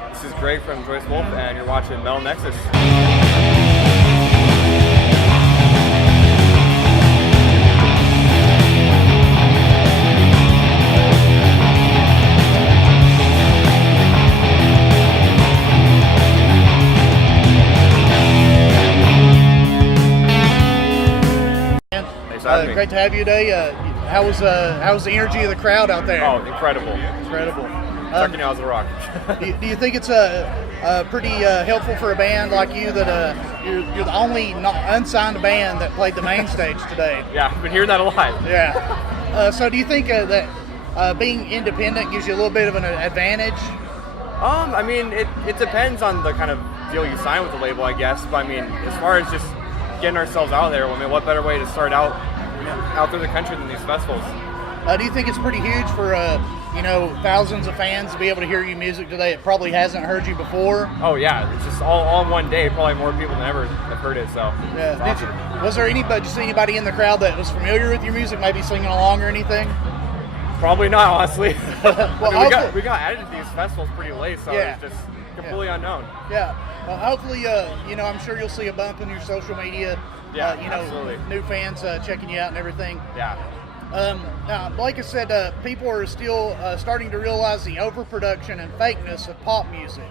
This is Greg from Joyous, and you're watching Metal Nexus. Great to have you today. How was the energy of the crowd out there? Oh, incredible! Incredible. Chucking you out as a rock. do you think it's pretty helpful for a band like you that you're the only unsigned band that played the main stage today? Yeah, I've been hearing that a lot. Yeah. So do you think that being independent gives you a little bit of an advantage? I mean, it depends on the kind of deal you sign with the label, I guess. But I mean, as far as just getting ourselves out there, I mean, what better way to start out through the country than these festivals? Do you think it's pretty huge for thousands of fans to be able to hear your music today? It probably hasn't heard you before. Oh yeah, it's just all in one day. Probably more people than ever have heard it. So yeah. Awesome. Did you see anybody in the crowd that was familiar with your music, maybe singing along or anything? Probably not, honestly. Well, I mean, we got added to these festivals pretty late, so yeah. it's just completely unknown. Yeah. Well, hopefully, I'm sure you'll see a bump in your social media. Yeah, absolutely. New fans checking you out and everything. Yeah. Now, like I said, people are still starting to realize the overproduction and fakeness of pop music.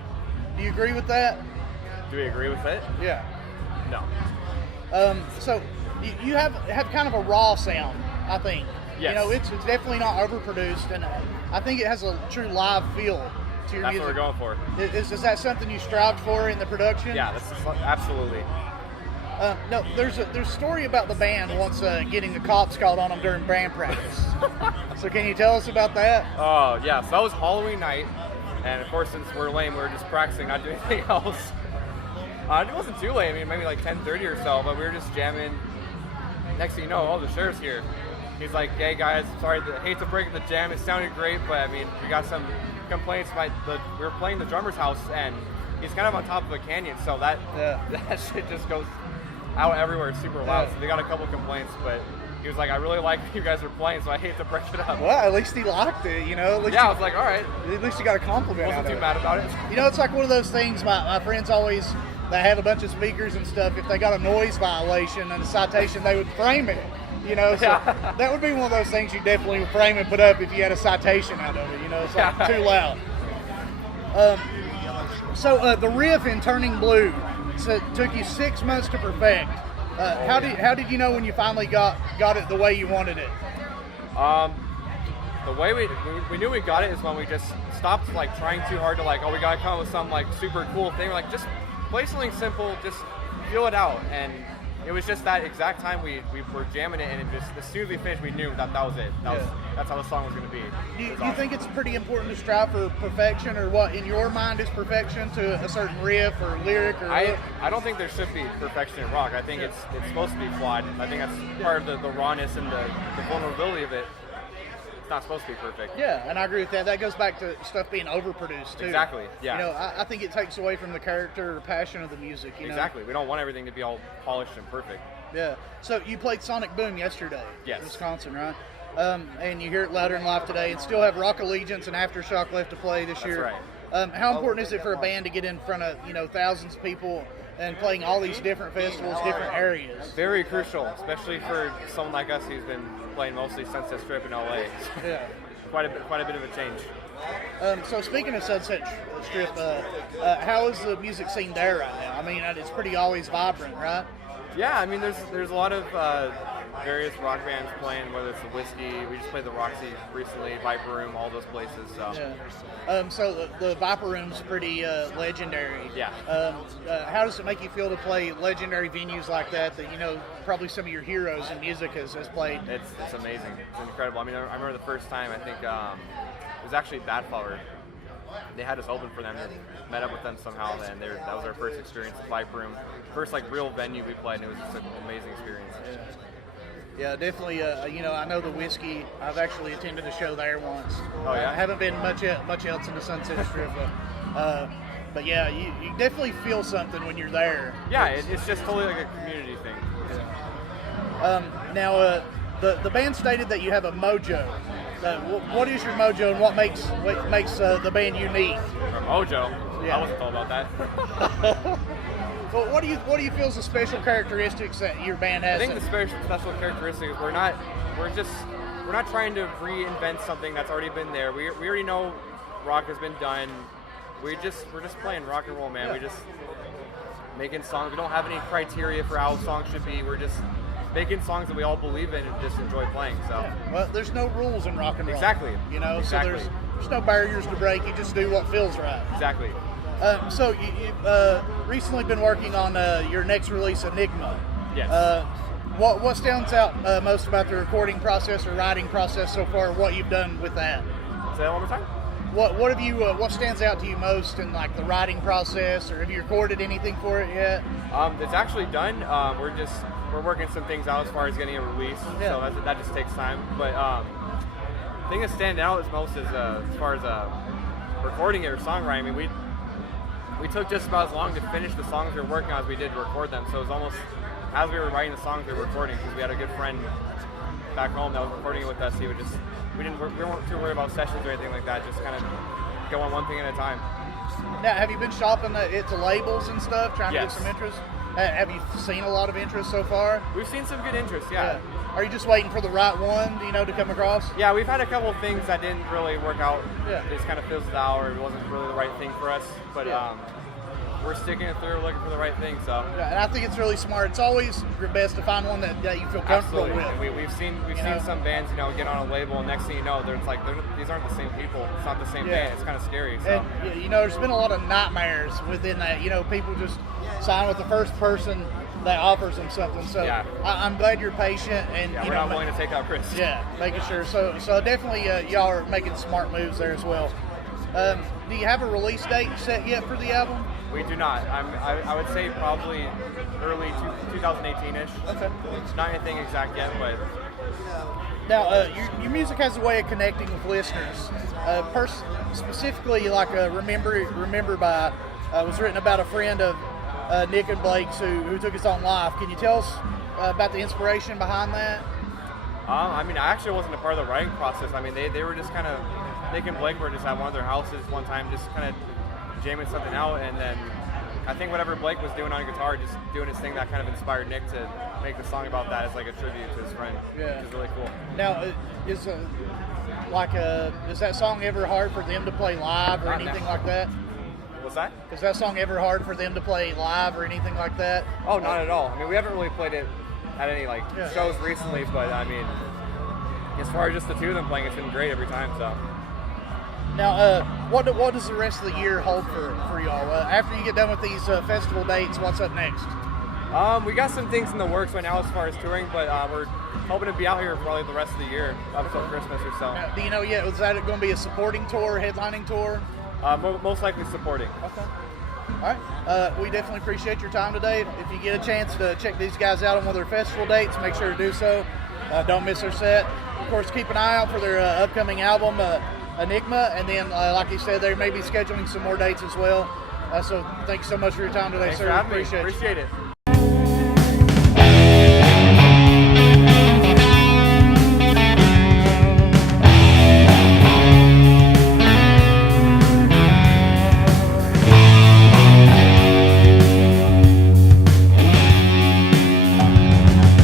Do you agree with that? Do we agree with it? Yeah. No. So you have kind of a raw sound, I think. Yes. It's definitely not overproduced, and I think it has a true live feel to your That's music. what we're going for. Is that something you strived for in the production? Yeah, absolutely. No, there's a story about the band once getting the cops called on them during band practice. So can you tell us about that? Oh, yeah. So that was Halloween night, and of course, since we're lame, we were just practicing, not doing anything else. It wasn't too late. I mean, maybe like 10:30 or so, but we were just jamming. Next thing you know, the sheriff's here. He's like, "Hey guys, sorry, hate to break the jam. It sounded great, but I mean, we got some complaints. We were playing the drummer's house, and he's kind of on top of a canyon, so that shit just goes out everywhere. It's super loud. So they got a couple complaints, but he was like, I really like what you guys are playing, so I hate to break it up. Well, at least he liked it, At least I was like, all right. At least you got a compliment. Wasn't too mad about it. It's like one of those things. My friends always that have a bunch of speakers and stuff. If they got a noise violation and a citation, they would frame it. So that would be one of those things you definitely would frame and put up if you had a citation out of it. It's like too loud. So the riff in Turning Blue took you 6 months to perfect. How did you know when you finally got it the way you wanted it? The way we knew we got it is when we just stopped trying too hard to we gotta come up with some super cool thing. We're just play something simple, just feel it out. And it was just that exact time we were jamming it, and it just as soon as we finished, we knew that was it. That's how the song was going to be. Do you think it's pretty important to strive for perfection, or what in your mind is perfection to a certain riff or lyric? Or I don't think there should be perfection in rock. I think it's supposed to be flawed. I think that's part of the rawness and the vulnerability of it. It's not supposed to be perfect. Yeah, and I agree with that. That goes back to stuff being overproduced too. Exactly. Yeah. I think it takes away from the character or passion of the music. Exactly. We don't want everything to be all polished and perfect. Yeah. So you played Sonic Boom yesterday. Yes. In Wisconsin, right? And you hear it louder and live today, and still have Rock Allegiance and Aftershock left to play this year. That's right. How important is it for a band to get in front of thousands of people and playing all these different festivals, different areas? Very crucial, especially for someone like us who's been playing mostly Sunset Strip in LA. Yeah. Quite a bit of a change. So speaking of Sunset Strip, how is the music scene there right now? I mean, it's pretty always vibrant, right? Yeah, I mean, there's a lot of various rock bands playing, whether it's the Whiskey. We just played the Roxy recently, Viper Room, all those places. So. Yeah. So the Viper Room's pretty legendary. Yeah. How does it make you feel to play legendary venues like that probably some of your heroes in music has played? It's amazing. It's incredible. I mean, I remember the first time, I think it was actually Badflower. They had us open for them, and met up with them somehow, and that was our first experience at Viper Room. First real venue we played, and it was just an amazing experience. Yeah, definitely. I know the Whiskey. I've actually attended a show there once. Oh yeah. I haven't been much else in the Sunset Strip, but yeah, you definitely feel something when you're there. Yeah, it's just totally like a community thing. Yeah. Now, the band stated that you have a mojo. What is your mojo, and what makes the band unique? Our mojo. I wasn't told about that. Well, what do you feel is the special characteristics that your band has? I think the special characteristic is we're not trying to reinvent something that's already been there. We already know rock has been done. We're just playing rock and roll, man. Yeah. We just making songs. We don't have any criteria for how songs should be. We're just making songs that we all believe in and just enjoy playing. So well, there's no rules in rock and roll. Exactly. You know, Exactly. so there's no barriers to break. You just do what feels right. Exactly. So you've recently been working on your next release, Enigma. Yes. What stands out most about the recording process or writing process so far? What you've done with that? Say that one more time. What have you? What stands out to you most in like the writing process, or have you recorded anything for it yet? It's actually done. We're working some things out as far as getting a release. Yeah. So that just takes time. But the thing that's standing out most is as far as recording it or songwriting. I mean, we took just about as long to finish the songs we were working on as we did to record them. So it was almost as we were writing the songs we were recording, because we had a good friend back home that was recording it with us. We weren't too worried about sessions or anything like that. Just kind of go on one thing at a time. Now, have you been shopping it to labels and stuff, trying to get Yes. some interest? Have you seen a lot of interest so far? We've seen some good interest, yeah. Are you just waiting for the right one, to come across? Yeah, we've had a couple of things that didn't really work out. Yeah. It just kind of fizzled out, or it wasn't really the right thing for us. But Yeah. we're sticking it through, looking for the right thing. So Yeah, and I think it's really smart. It's always your best to find one that you feel comfortable absolutely, with. and we've seen know? some bands, get on a label, and next thing you know, these aren't the same people. It's not the same Yeah. band. It's kind of scary. So And there's been a lot of nightmares within that. People just sign with the first person that offers them something. So Yeah. I'm glad you're patient and yeah, we're not willing to take out risks. Yeah, making sure. So definitely y'all are making smart moves there as well. Do you have a release date set yet for the album? We do not. I would say probably early 2018-ish. Okay. Not anything exact yet, but Now, your music has a way of connecting with listeners. Specifically, like Remember by was written about a friend of Nick and Blake's who took his own life. Can you tell us about the inspiration behind that? I actually wasn't a part of the writing process. They were just kind of, Nick and Blake were just at one of their houses one time, just kind of jamming something out, and then I think whatever Blake was doing on guitar, just doing his thing, that kind of inspired Nick to make the song about that as like a tribute to his friend, Yeah. which is really cool. Now, is that song ever hard for them to play live or Not anything now. like that? What's that? Is that song ever hard for them to play live or anything like that? Oh, not at all. We haven't really played it at any Yeah. shows recently, but as far as just the two of them playing, it's been great every time. So. Now, what does the rest of the year hold for y'all? After you get done with these festival dates, what's up next? We got some things in the works right now as far as touring, but we're hoping to be out here probably the rest of the year, up until Christmas or so. Now, do you know yet? Was that going to be a supporting tour, headlining tour? Most likely supporting. Okay. All right. We definitely appreciate your time today. If you get a chance to check these guys out on one of their festival dates, make sure to do so. Don't miss their set. Of course, keep an eye out for their upcoming album, Enigma, and then, like you said, they may be scheduling some more dates as well. So thanks so much for your time today, Thanks sir. for having me. Appreciate it. Appreciate it.